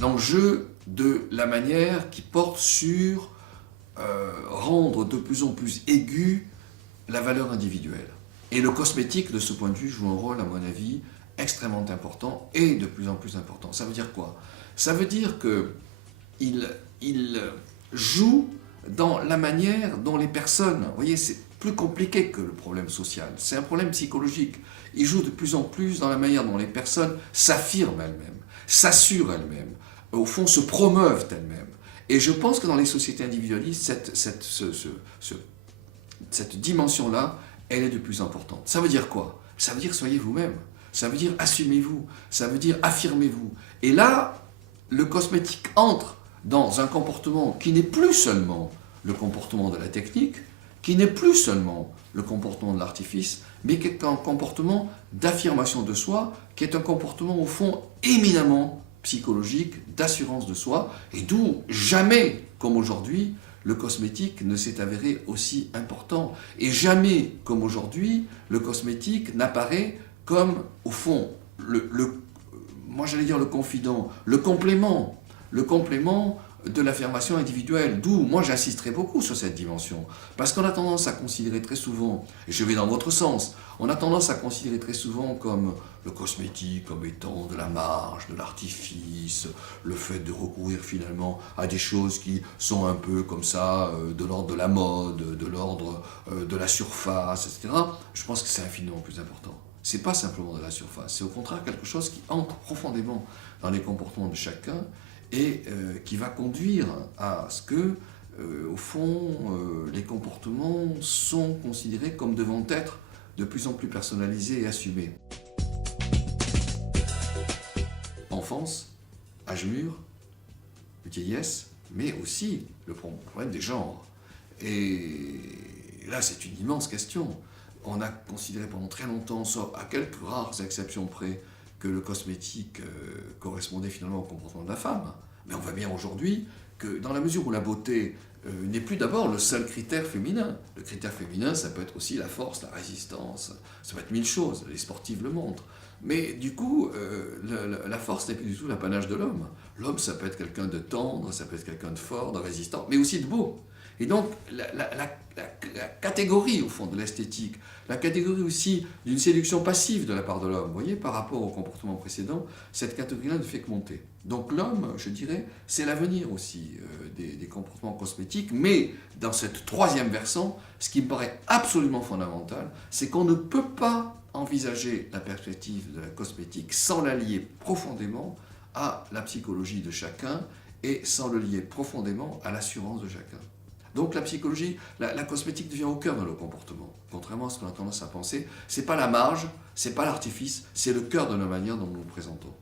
l'enjeu de la manière qui porte sur rendre de plus en plus aiguë la valeur individuelle. Et le cosmétique, de ce point de vue, joue un rôle, à mon avis, extrêmement important et de plus en plus important. Ça veut dire quoi? Ça veut dire qu'il joue dans la manière dont les personnes, vous voyez, c'est plus compliqué que le problème social, c'est un problème psychologique. Il joue de plus en plus dans la manière dont les personnes s'affirment elles-mêmes, s'assurent elles-mêmes, au fond se promeuvent elles-mêmes. Et je pense que dans les sociétés individualistes, cette dimension-là, elle est de plus importante. Ça veut dire quoi? Ça veut dire soyez vous-même, ça veut dire assumez-vous, ça veut dire affirmez-vous. Et là, le cosmétique entre dans un comportement qui n'est plus seulement le comportement de la technique, qui n'est plus seulement le comportement de l'artifice, mais qui est un comportement d'affirmation de soi, qui est un comportement au fond éminemment psychologique, d'assurance de soi, et d'où jamais, comme aujourd'hui, le cosmétique ne s'est avéré aussi important. Et jamais, comme aujourd'hui, le cosmétique n'apparaît comme, au fond, moi j'allais dire le confident, le complément de l'affirmation individuelle. D'où, moi j'insisterai beaucoup sur cette dimension. Parce qu'on a tendance à considérer très souvent, et je vais dans votre sens, on a tendance à considérer très souvent comme le cosmétique comme étant de la marge, de l'artifice, le fait de recourir finalement à des choses qui sont un peu comme ça, de l'ordre de la mode, de l'ordre de la surface, etc. Je pense que c'est infiniment plus important. C'est pas simplement de la surface, c'est au contraire quelque chose qui entre profondément dans les comportements de chacun et qui va conduire à ce que, au fond, les comportements sont considérés comme devant être de plus en plus personnalisés et assumés. Enfance, âge mûr, vieillesse, mais aussi le problème des genres. Et là, c'est une immense question. On a considéré pendant très longtemps, sauf à quelques rares exceptions près, que le cosmétique correspondait finalement au comportement de la femme. Mais on voit bien aujourd'hui que dans la mesure où la beauté n'est plus d'abord le seul critère féminin. Le critère féminin, ça peut être aussi la force, la résistance, ça peut être mille choses, les sportives le montrent. Mais du coup, la force n'est plus du tout l'apanage de l'homme. L'homme, ça peut être quelqu'un de tendre, ça peut être quelqu'un de fort, de résistant, mais aussi de beau. Et donc, la catégorie, au fond, de l'esthétique, la catégorie aussi d'une séduction passive de la part de l'homme, vous voyez, par rapport au comportement précédent, cette catégorie-là ne fait que monter. Donc l'homme, je dirais, c'est l'avenir aussi des comportements cosmétiques, mais dans cette troisième versant, ce qui me paraît absolument fondamental, c'est qu'on ne peut pas envisager la perspective de la cosmétique sans la lier profondément à la psychologie de chacun et sans le lier profondément à l'assurance de chacun. Donc la psychologie, la cosmétique devient au cœur de nos comportements. Contrairement à ce qu'on a tendance à penser, c'est pas la marge, c'est pas l'artifice, c'est le cœur de la manière dont nous nous présentons.